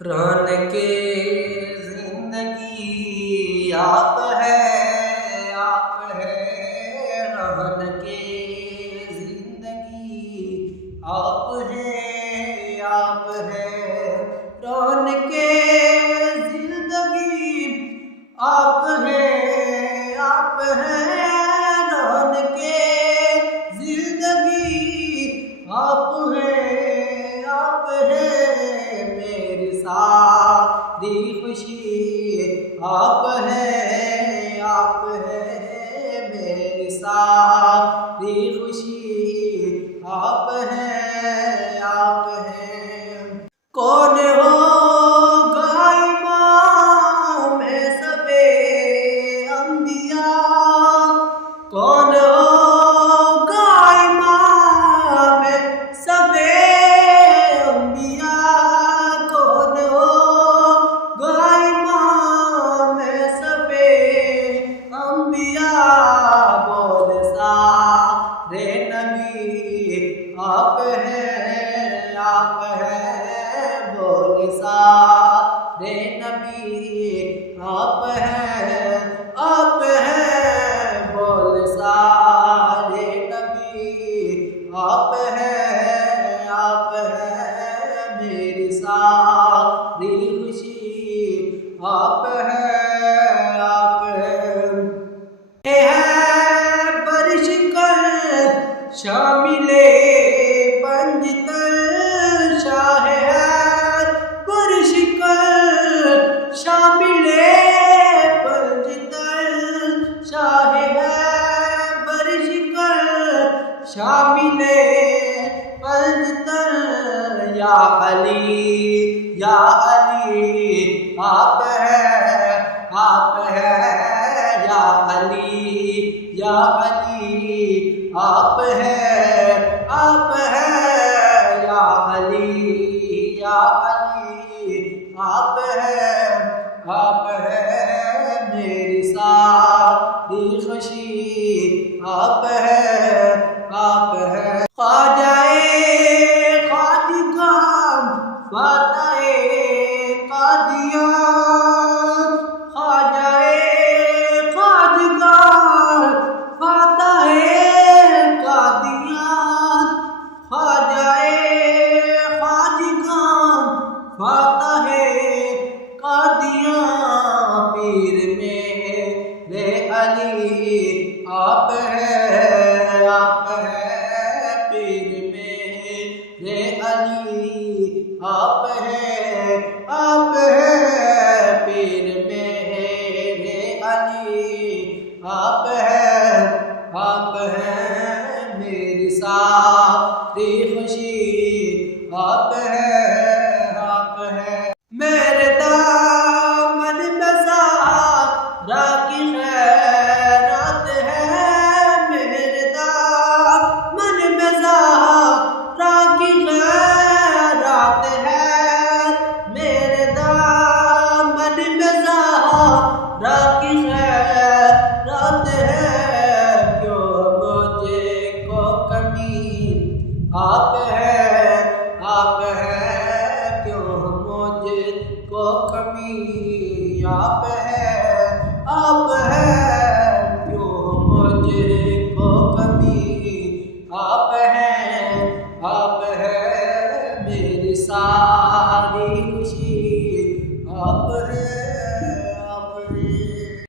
رونق زندگی آپ ہے رونق زندگی آپ ہے رونق زندگی آپ ہے رونق زندگی آپ ہے میری ساری خوشی آپ ہے میری ساری خوشی آپ ہے کون ہوگا امام سب انبیاء کون ہوگا امام سب انبیاء کون ہوگا امام سب انبیاء بول سارے نبی آپ ہے بول سارے نبی آپ ہے بول سارے نبی آپ ہے میری ساری خوشی آپ ہے برش کر شامل پنجتن شاہ ہے برش کر شامل پنجتن شاہ ہے برش کر شامل پنجتن یا علی آپ ہے یا علی آپ ہے یا علی آپ ہے میری ساری خوشی آپ ہے خواجہ خواجگان فاتح قادیان خواجہ خواجگان فاتح قادیان خواجہ خواجگان فاتح قادیان پیر میرے علی آپ ہے پیر میرے علی آپ ہے پیر میرے علی آپ ہے میری ساری خوشی آپ ہے میرے دامن میں زہرا کی خیرات ہے میرے دامن میں زہرا کی خیرات ہے میرے دامن میں زہرا کی خیرات ہے کیوں مجھے کو کمی آپ ہے کیوں مجھے کو کمی آپ ہے